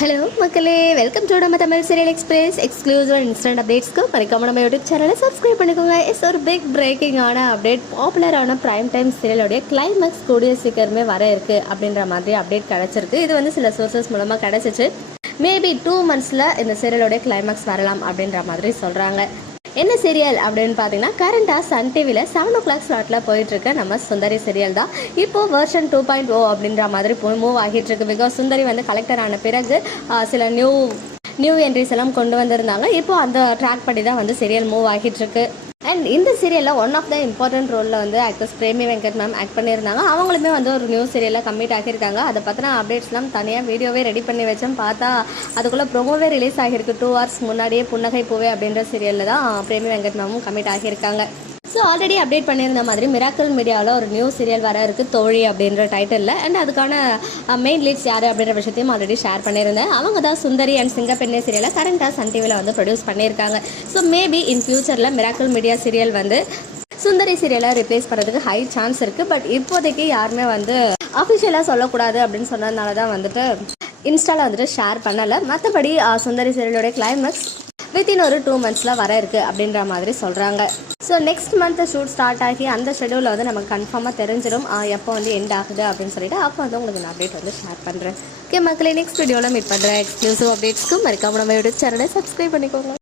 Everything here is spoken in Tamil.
ஹலோ மக்களே. வெல்கம் டு நம்ம Tamil serial express exclusive instant அப்டேட்ஸ்க்கு மறக்காம நம்ம யூடியூப் சேனலை சப்ஸ்கிரைப் பண்ணிக்கோங்க. இட்ஸ் ஒரு பிக் பிரேக்கிங்கான அப்டேட் பாப்புலரான பிரைம் டைம் சீரியலோடைய கிளைமேக்ஸ் கூடிய சீக்கிரமே வர இருக்கு அப்படின்ற மாதிரி அப்டேட் கிடச்சிருக்கு. இது வந்து சில சோர்சஸ் மூலமாக கிடச்சிச்சு. மேபி டூ மந்த்ஸில் இந்த சீரியலோடைய கிளைமேக்ஸ் வரலாம் அப்படின்ற மாதிரி சொல்கிறாங்க என்ன சீரியல் அப்படின்னு பார்த்தீங்கன்னா கரண்டாக சன் டிவியில் செவன் ஓ கிளாக் ஸ்லாட்டில் போயிட்டுருக்க நம்ம சுந்தரி சீரியல் தான். இப்போது வெர்ஷன் டூ பாயிண்ட் ஓ அப்படின்ற மாதிரி மூவ் ஆகிட்டு இருக்கு பிகாஸ் சுந்தரி வந்து கலெக்டர் ஆன பிறகு சில நியூ நியூ என்ட்ரிஸ் எல்லாம் கொண்டு வந்திருந்தாங்க. இப்போ அந்த ட்ராக் படி தான் வந்து சீரியல் மூவ் ஆகிட்டு இருக்கு அண்ட் இந்த சீரியலில் ஒன் ஆஃப் த இம்பார்ட்டன்ட் ரோலில் வந்து actors Premi Venkat ma'am act பண்ணியிருந்தாங்க. அவங்களுமே வந்து ஒரு நியூ சீரியலில் கம்மிட் ஆகியிருக்காங்க அதை பற்றின அப்டேட்ஸ்லாம் தனியாக வீடியோவே ரெடி பண்ணி வச்சேன். பார்த்தா அதுக்குள்ளே ப்ரொமோவே ரிலீஸ் ஆகியிருக்கு. டூ ஹவர்ஸ் முன்னாடியே புன்னகை பூவே அப்படின்ற சீரியலில் தான் பிரேமி வெங்கட் மேமும் கம்மிட் ஆகியிருக்காங்க. ஸோ ஆல்ரெடி அப்டேட் பண்ணியிருந்த மாதிரி மிராக்கல் மீடியாவில் ஒரு நியூ சீரியல் வர இருக்கு தோழி அப்படின்ற டைட்டிலில் அண்ட் அதுக்கான மெயின் லீட்ஸ் யார் அப்படின்ற விஷயத்தையும் ஆல்ரெடி ஷேர் பண்ணியிருந்தேன். அவங்க தான் சுந்தரி அண்ட் சிங்கப்பெண்ணே சீரியலை கரண்டாக சன் டிவியில் வந்து ப்ரொடியூஸ் பண்ணியிருக்காங்க. ஸோ மேபி இன் ஃபியூச்சரில் மிராக்கல் மீடியா சீரியல் வந்து சுந்தரி சீரியலை ரிப்ளேஸ் பண்ணுறதுக்கு ஹை சான்ஸ் இருக்குது பட் இப்போதைக்கு யாருமே வந்து அஃபிஷியலாக சொல்லக்கூடாது அப்படின்னு சொன்னதுனால தான் வந்துட்டு இன்ஸ்டாவில் வந்துட்டு ஷேர் பண்ணலை. மற்றபடி சுந்தரி சீரியலோடைய கிளைமேக்ஸ் வித்தின் ஒரு டூ மந்த்ஸில் வர இருக்குது அப்படின்ற மாதிரி சொல்கிறாங்க so next month shoot start ஆகி அந்த ஷெடியூலில் வந்து நமக்கு கன்ஃபார்மாக தெரிஞ்சிடும். ஆ, எப்போ வந்து எண்ட் ஆகுது அப்படின்னு சொல்லிட்டு அப்போ வந்து உங்களுக்கு நான் அப்டேட் வந்து ஷேர் பண்ணுறேன் ஓகே மக்களே நெக்ஸ்ட் வீடியோவில் மீட் பண்ணுறேன் எக்ஸ்க்ளூசிவ் அப்டேட்ஸ்க்கு மறக்காம நம்ம யூடியூப் சேனலை சப்ஸ்கிரைப் பண்ணிக்கோங்க.